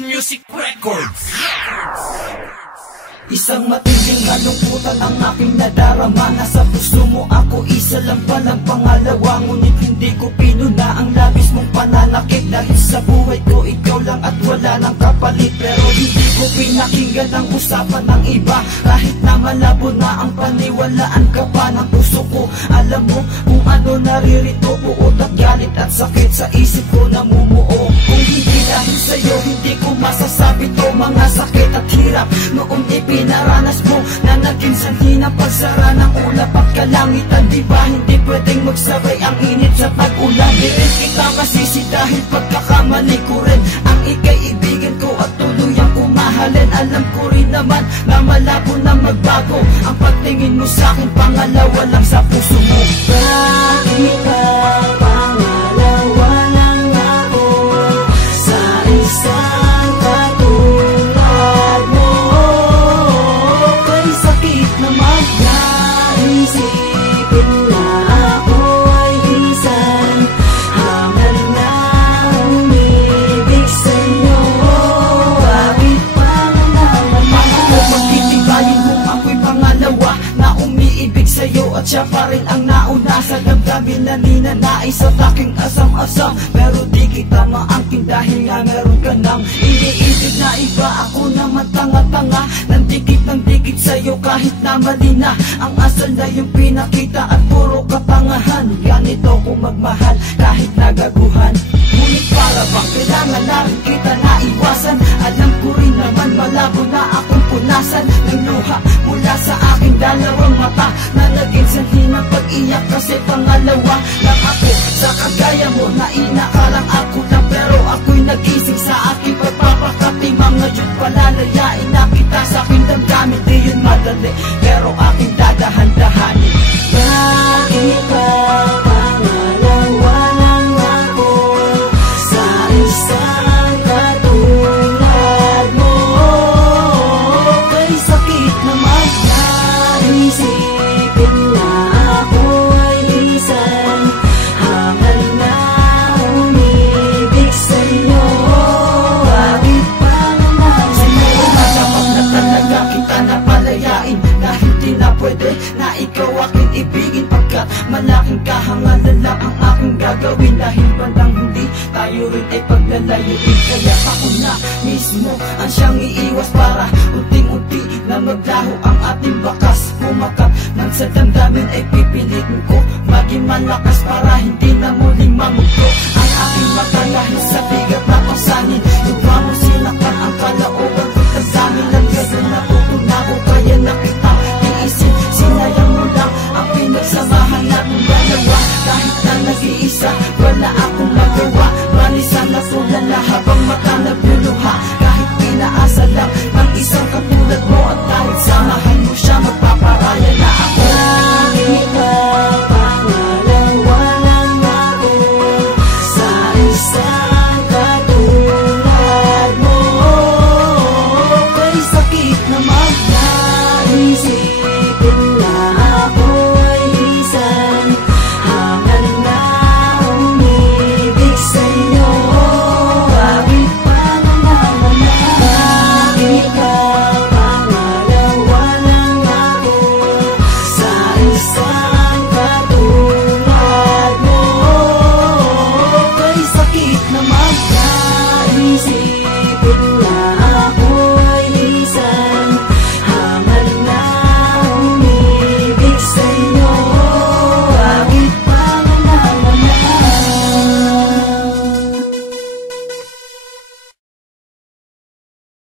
Music Records. Isang matinding kalungkutan ang aking nadarama. Nasa puso mo ako, isa lang palang pangalawa. Ngunit hindi ko pinuna ang labis mong pananakit. Dahil sa buhay ko, ikaw lang at wala nang kapalit. Pero hindi ko pinakinggan ang usapan ng iba. Kahit na malabo na ang paniwalaan ka pa ng puso ko. Alam mo kung ano naririto, buot at galit at sakit sa isip ko namumuo. Kung hindi dahil sa'yo, hindi ko masasabi to. Mga sakit at hirap noong pinaranas mo na naging sanhi ng pagsara ng ulap at kalangitan. Diba hindi pwedeng magsabay ang init sa tag-ulan? Di rin kita masisi dahil pagkakamali ko rin ang ikaibigan ko at tuluyang kumahalin. Alam ko rin naman na malabo na magbago ang pagtingin mo sa'kin, pangalawa lang sa puso mo. Bakit ba pangalawa lang ako sa isang katulad mo? Isipin na ako ay isang hangal na umibig sa'yo. Bakit pa naman ako magtitibayin kung ako'y pangalawa na umiibig sa'yo at siya pa rin ang nauna sa damdamin na ninanais at aking asam-asam? Pero di kita maangkin dahil nga meron ka nang iniibig na iba. Ako naman tanga-tanga, nandikit ng dikit sa'yo kahit na mali na ang asal na yung pinakita at puro katangahan. Ganito kung magmahal kahit nagaguhan. Ngunit para bang kailangan na rin kita naiwasan? Alam ko rin naman malabo na akong punasan ng luha mula sa aking dalawang mata na naging sanhi ng pag-iyak kasi pangalawa lang ako sa kagaya mo. Na inakalang ako lang pero ako'y nagising sa aking pagpapakatimang. Ngayon palalayain na kita sa aking damdamin. Di yun madali pero aking dadahan-dahanin. Bakit ba pangalawa lang ako sa isang katulad mo? Kay sakit naman na isipin na ako ay isang hangal na umibig sa'yo. Bakit pa naman sa'yo? Dapat na talaga kita napalayain dahil di na pwede na ikaw aking ibigin, pagkat malaking kahangalan lang ang aking gagawin. Dahil bandang hindi tayo rin ay paglalayuin, kaya ako na mismo ang siyang iiwas para unting-unti na maglaho ang ating bakas. Kumakap nang sa damdamin ay pipilitin ko maging malakas para hindi na muling mamugto ang aking mata dahil sa bigat na pasanin. Lupa mo sinaktan ang kalooban ko, kasangin lang gano'n natutuna ko, kaya nakita iisip. Sinayang mo lang ang pinagsamahan natin dalawa. Kahit na nag-iisa, wala akong magawa. Manisan na tulala habang mata nagluluha. Kahit pinaasa lang ng isang katulad mo, at kahit samahan mo siya, magpaparaya na ako. Bakit ba pangalawa lang ako sa isang katulad mo? Kay sakit naman na